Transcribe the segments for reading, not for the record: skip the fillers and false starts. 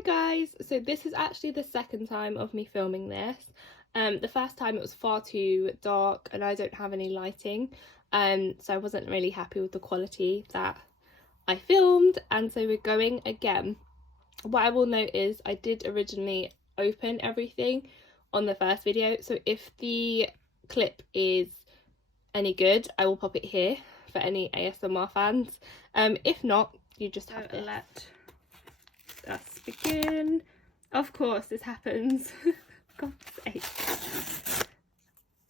Hi guys, so this is actually the second time of me filming this. The first time it was far too dark and I don't have any lighting, so I wasn't really happy with the quality that I filmed, and so we're going again. What I will note is I did originally open everything on the first video, so if the clip is any good I will pop it here for any ASMR fans. If not, you just have to let us begin. Of course this happens. God's sake.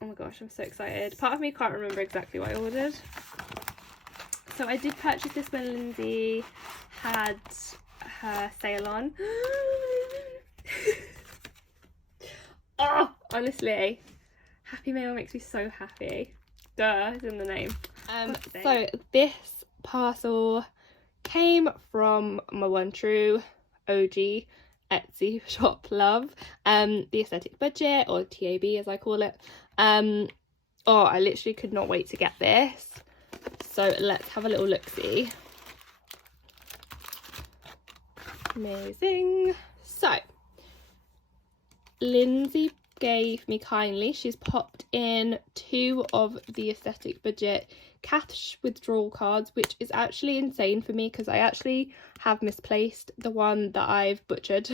Oh my gosh, I'm so excited. Part of me can't remember exactly what I ordered. So I did purchase this when Lindsay had her sale on. Oh, honestly, Happy Mail makes me so happy. Duh, it's in the name. So this parcel came from my one true OG Etsy shop love, the Aesthetic Budget, or TAB as I call it. Oh, I literally could not wait to get this. So let's have a little look-see. Amazing. So Lindsay gave me kindly, she's popped in 2 of the Aesthetic Budget cash withdrawal cards, which is actually insane for me because I actually have misplaced the one that I've butchered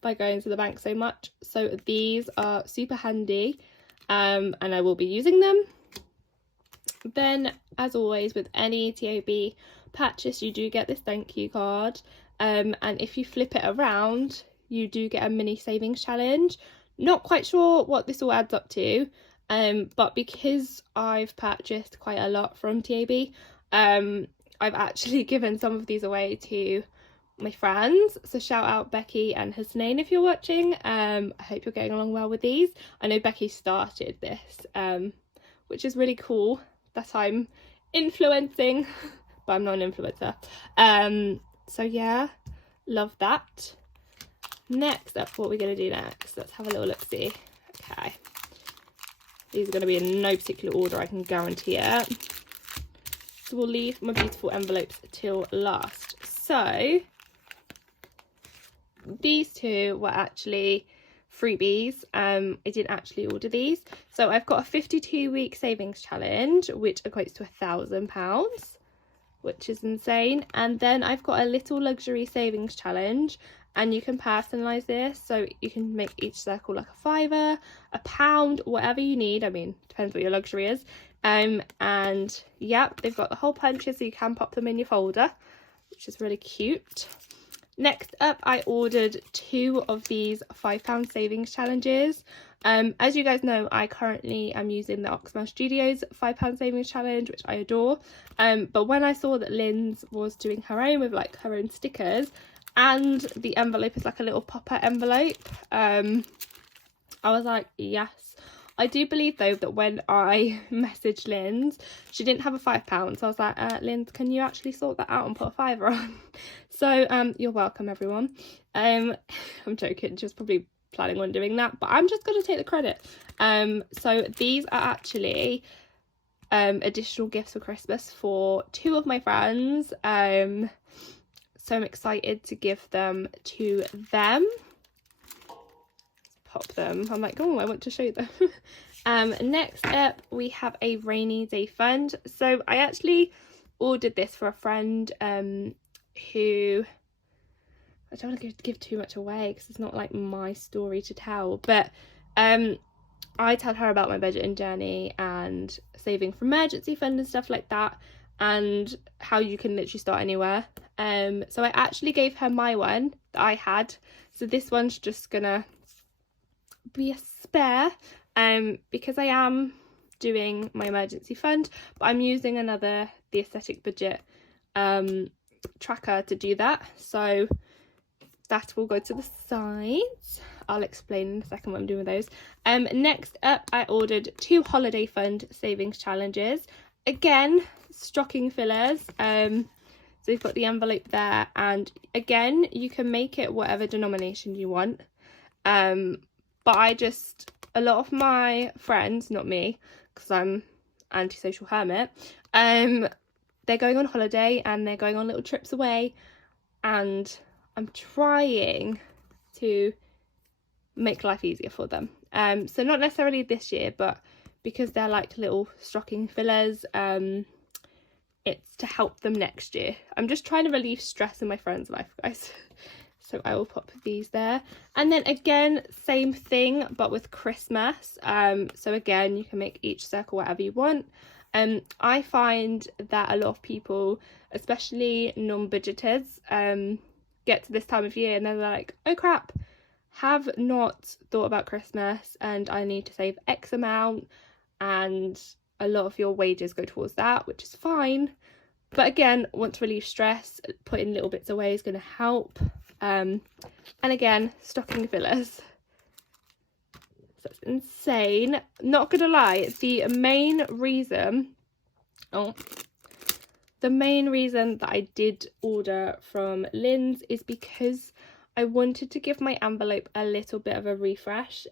by going to the bank so much. So these are super handy, and I will be using them. Then, as always with any TAB purchase, you do get this thank you card, and if you flip it around you do get a mini savings challenge. Not quite sure what this all adds up to, but because I've purchased quite a lot from TAB, I've actually given some of these away to my friends. So shout out Becky and Hasnain if you're watching. I hope you're getting along well with these. I know Becky started this, which is really cool that I'm influencing, but I'm not an influencer. So yeah, love that. Next up, what we're going to do next, let's have a little look-see. Okay, these are going to be in no particular order, I can guarantee it. So we'll leave my beautiful envelopes till last. So these 2 were actually freebies. I didn't actually order these. So I've got a 52-week savings challenge, which equates to £1,000, which is insane. And then I've got a little luxury savings challenge, and you can personalize this, so you can make each circle like a £5, £1, whatever you need. I mean, depends what your luxury is. And yeah, they've got the hole punches so you can pop them in your folder, which is really cute. Next up, I ordered 2 of these £5 savings challenges. As you guys know, I currently am using the Oxmel Studios £5 savings challenge, which I adore. But when I saw that Lynn's was doing her own with like her own stickers, and the envelope is like a little popper envelope, I was like, yes. I do believe though that when I messaged Lynn's, she didn't have a £5, so I was like, Lynn's, can you actually sort that out and put a £5 on? So you're welcome, everyone. I'm joking, she was probably planning on doing that, but I'm just gonna take the credit. So these are actually additional gifts for Christmas for 2 of my friends. So I'm excited to give them to them. Pop them. I'm like, oh, I want to show them. Next up, we have a rainy day fund. So I actually ordered this for a friend who, I don't want to give too much away because it's not like my story to tell, but I tell her about my budgeting journey and saving for emergency fund and stuff like that, and how you can literally start anywhere. So I actually gave her my one that I had, so this one's just gonna be a spare, because I am doing my emergency fund, but I'm using the Aesthetic Budget tracker to do that, so that will go to the sides. I'll explain in a second what I'm doing with those. Next up, I ordered 2 holiday fund savings challenges. Again, stocking fillers. So you've got the envelope there, and again, you can make it whatever denomination you want. But a lot of my friends, not me, because I'm antisocial hermit, they're going on holiday and they're going on little trips away, and I'm trying to make life easier for them. So not necessarily this year, but because they're like little stocking fillers, it's to help them next year. I'm just trying to relieve stress in my friend's life, guys. So I will pop these there. And then again, same thing, but with Christmas. So again, you can make each circle whatever you want. I find that a lot of people, especially non-budgeters, get to this time of year and they're like, oh crap, have not thought about Christmas and I need to save X amount, and a lot of your wages go towards that, which is fine. But again, want to relieve stress, putting little bits away is going to help. And again, stocking fillers. That's insane. Not gonna lie, the main reason that I did order from Linds is because I wanted to give my envelope a little bit of a refresh.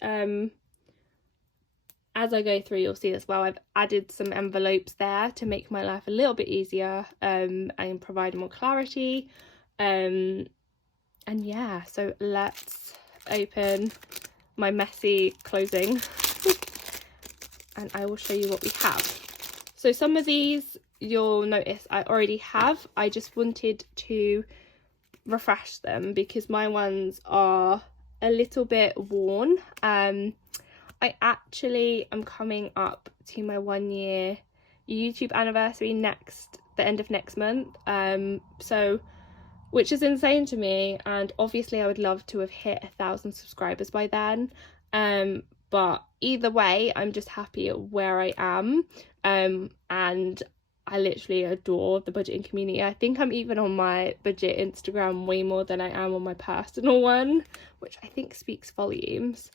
As I go through, you'll see as well, I've added some envelopes there to make my life a little bit easier, and provide more clarity. And yeah, so let's open my messy closing and I will show you what we have. So some of these you'll notice I already have. I just wanted to refresh them because my ones are a little bit worn. I actually am coming up to my 1 year YouTube anniversary the end of next month, so which is insane to me, and obviously I would love to have hit 1,000 subscribers by then, but either way I'm just happy at where I am, and I literally adore the budgeting community. I think I'm even on my budget Instagram way more than I am on my personal one, which I think speaks volumes.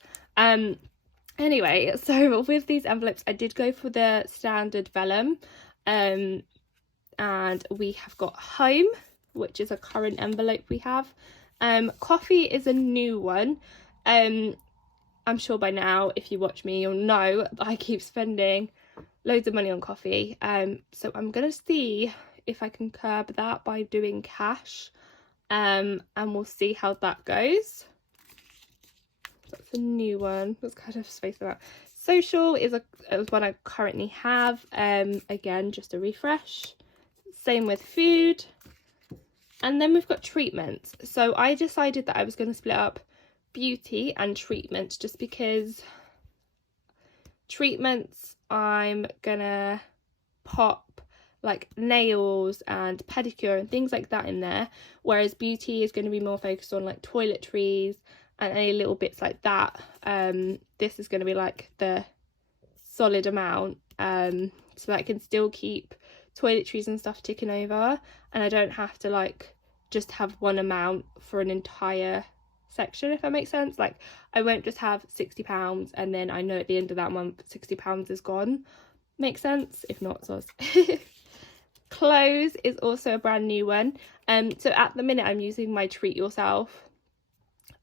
Anyway, so with these envelopes I did go for the standard vellum, and we have got home, which is a current envelope we have. Coffee is a new one. I'm sure by now, if you watch me, you'll know that I keep spending loads of money on coffee. So I'm gonna see if I can curb that by doing cash, and we'll see how that goes. That's a new one. Let's kind of space them out. Social is one I currently have. Again, just a refresh. Same with food. And then we've got treatments. So I decided that I was going to split up beauty and treatments, just because treatments I'm gonna pop like nails and pedicure and things like that in there, whereas beauty is going to be more focused on like toiletries and any little bits like that. This is going to be like the solid amount, so that I can still keep toiletries and stuff ticking over, and I don't have to like just have one amount for an entire section, if that makes sense. Like I won't just have £60 and then I know at the end of that month £60 is gone. Makes sense? If not, so clothes is also a brand new one. So at the minute I'm using my treat yourself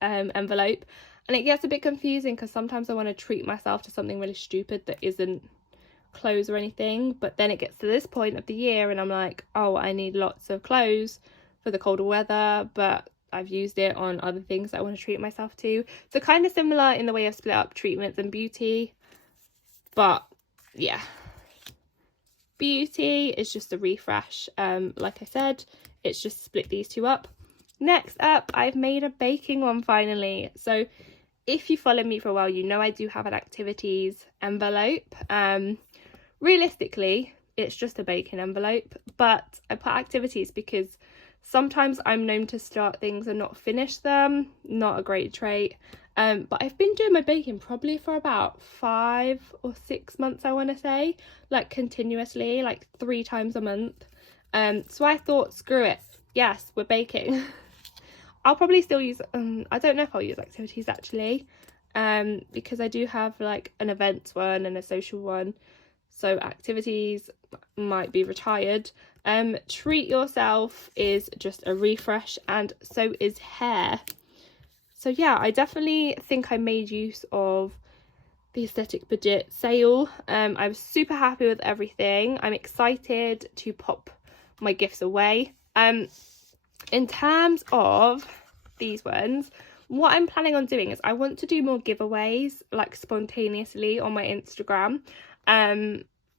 envelope, and it gets a bit confusing because sometimes I want to treat myself to something really stupid that isn't clothes or anything, but then it gets to this point of the year and I'm like, oh, I need lots of clothes for the colder weather, but I've used it on other things that I want to treat myself to. So kind of similar in the way I've split up treatments and beauty, but yeah, beauty is just a refresh. Like I said, it's just split these two up. Next up, I've made a baking one finally. So if you follow me for a while, you know I do have an activities envelope. Realistically, it's just a baking envelope, but I put activities because sometimes I'm known to start things and not finish them. Not a great trait. But I've been doing my baking probably for about 5 or 6 months, I want to say, like continuously, like 3 times a month. So I thought, screw it, yes, we're baking. I'll probably still use, I don't know if I'll use activities actually, because I do have like an events one and a social one. So activities might be retired. Treat yourself is just a refresh, and so is hair. So yeah, I definitely think I made use of the Aesthetic Budget sale. I was super happy with everything. I'm excited to pop my gifts away. In terms of these ones. What I'm planning on doing is I want to do more giveaways like spontaneously on my Instagram.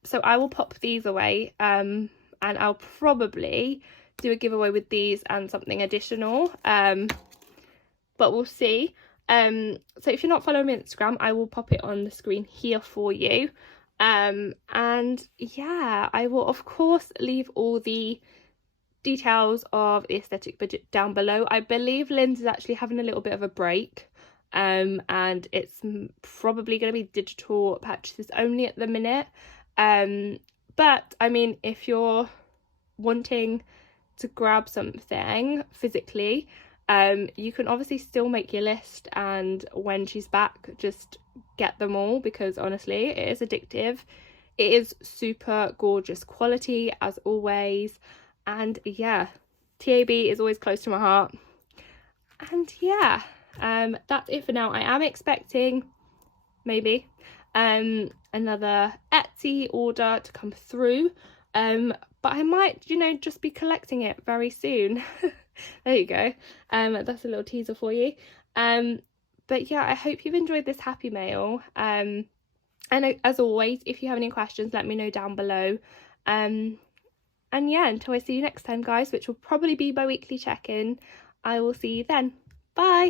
So I will pop these away, and I'll probably do a giveaway with these and something additional, but we'll see. So if you're not following me on Instagram, I will pop it on the screen here for you. And yeah, I will of course leave all the details of the aesthetic budget down below. I believe Linds is actually having a little bit of a break, and it's probably going to be digital purchases only at the minute. But I mean, if you're wanting to grab something physically, you can obviously still make your list, and when she's back, just get them all, because honestly, it is addictive. It is super gorgeous quality as always, and yeah, TAB is always close to my heart. And yeah, that's it for now. I am expecting maybe another Etsy order to come through, but I might, you know, just be collecting it very soon. There you go. That's a little teaser for you. But yeah, I hope you've enjoyed this happy mail. And as always, if you have any questions, let me know down below. And yeah, until I see you next time, guys, which will probably be my weekly check-in, I will see you then. Bye.